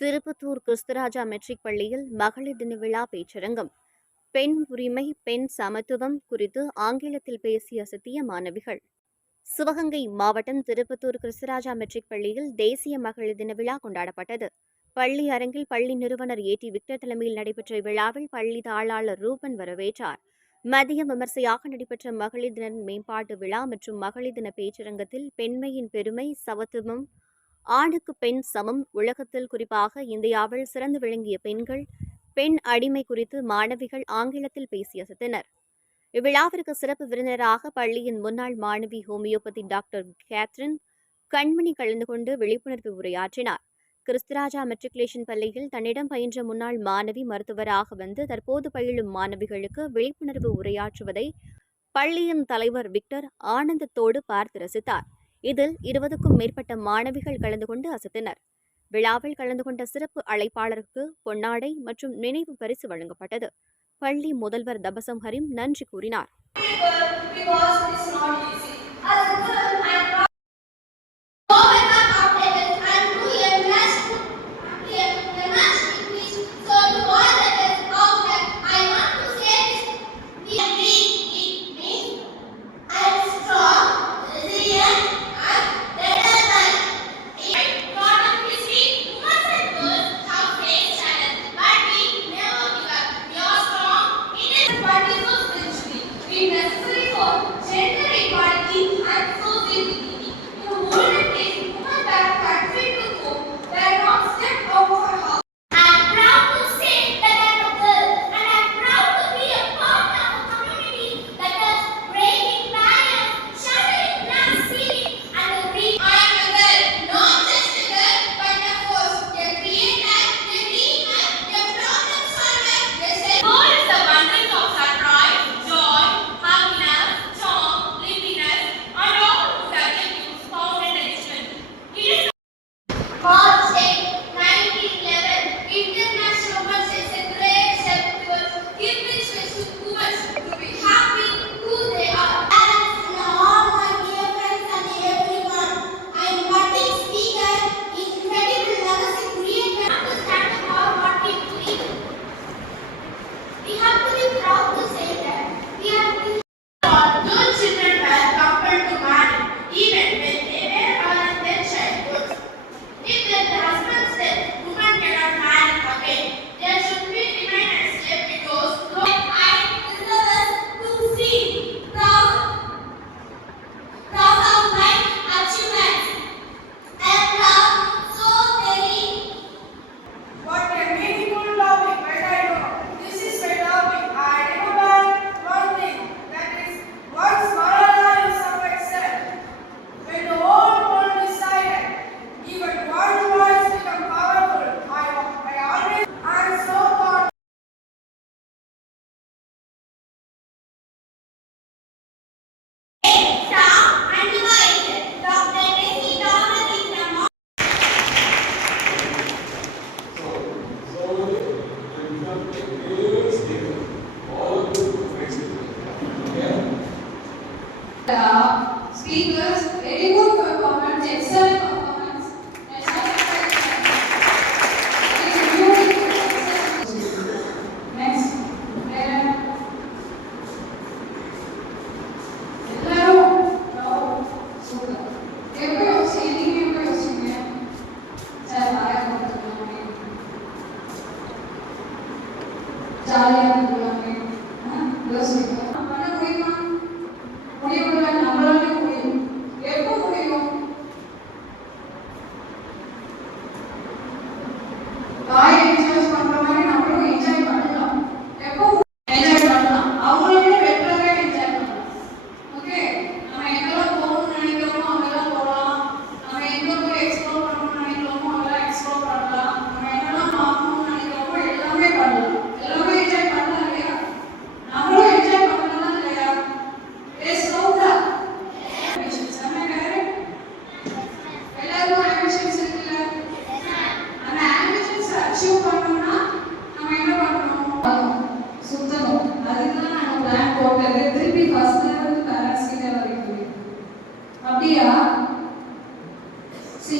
திருப்பத்தூர் கிறிஸ்துராஜா மெட்ரிக் பள்ளியில் மகளிர் தின விழா பேச்சரங்கம். பெண் உரிமை, பெண் சமத்துவம் குறித்து ஆங்கிலத்தில் பேசி அசத்திய மாணவிகள். சிவகங்கை மாவட்டம் திருப்பத்தூர் கிறிஸ்துராஜா மெட்ரிக் பள்ளியில் தேசிய மகளிர் தின விழா கொண்டாடப்பட்டது. பள்ளி அரங்கில் பள்ளி நிறுவனர் ஏ.டி. விக்டர் தலைமையில் நடைபெற்ற விழாவில் பள்ளி தாளாளர் ரூபன் வரவேற்றார். மதியம் விமர்சையாக நடைபெற்ற மகளிர் தின மேம்பாட்டு விழா மற்றும் மகளிர் தின பேச்சரங்கத்தில் பெண்மையின் பெருமை, சமத்துவம், ஆணுக்கு பெண் சமம், உலகத்தில் குறிப்பாக இந்தியாவில் சிறந்து விளங்கிய பெண்கள், பெண் அடிமை குறித்து மாணவிகள் ஆங்கிலத்தில் பேசி அசத்தினர். இவ்விழாவிற்கு சிறப்பு விருந்தினராக பள்ளியின் முன்னாள் மாணவி ஹோமியோபதி டாக்டர் கேத்ரின் கண்மணி கலந்து கொண்டு விழிப்புணர்வு உரையாற்றினார். கிறிஸ்துராஜா மெட்ரிகுலேஷன் பள்ளியில் தன்னிடம் பயின்ற முன்னாள் மாணவி மருத்துவராக வந்து தற்போது பயிலும் மாணவிகளுக்கு விழிப்புணர்வு உரையாற்றுவதை பள்ளியின் தலைவர் விக்டர் ஆனந்தத்தோடு பார்த்து ரசித்தார். இதில் 20க்கும் மேற்பட்ட மாணவிகள் கலந்து கொண்டு அசத்தினர். விழாவில் கலந்து கொண்ட சிறப்பு அழைப்பாளருக்கு பொன்னாடை மற்றும் நினைவு பரிசு வழங்கப்பட்டது. பள்ளி முதல்வர் தபசம் ஹரீம் நன்றி கூறினார். Speakers, very good performance, excellent performance. Next,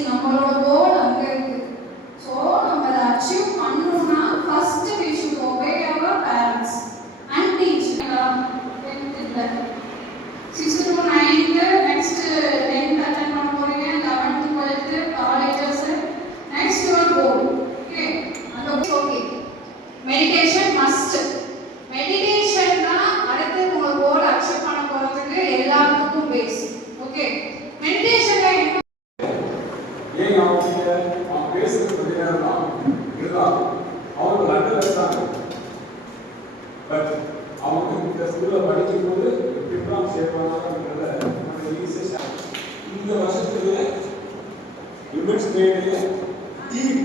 நம்மளோட கோல் அங்க இருக்கு. ஸோ நம்ம ஸ்கூலில் படிக்கும்போது எப்படிலாம் சேர்ப்பாங்க இந்த வருஷத்துல விமென்ஸ் டேல டீம்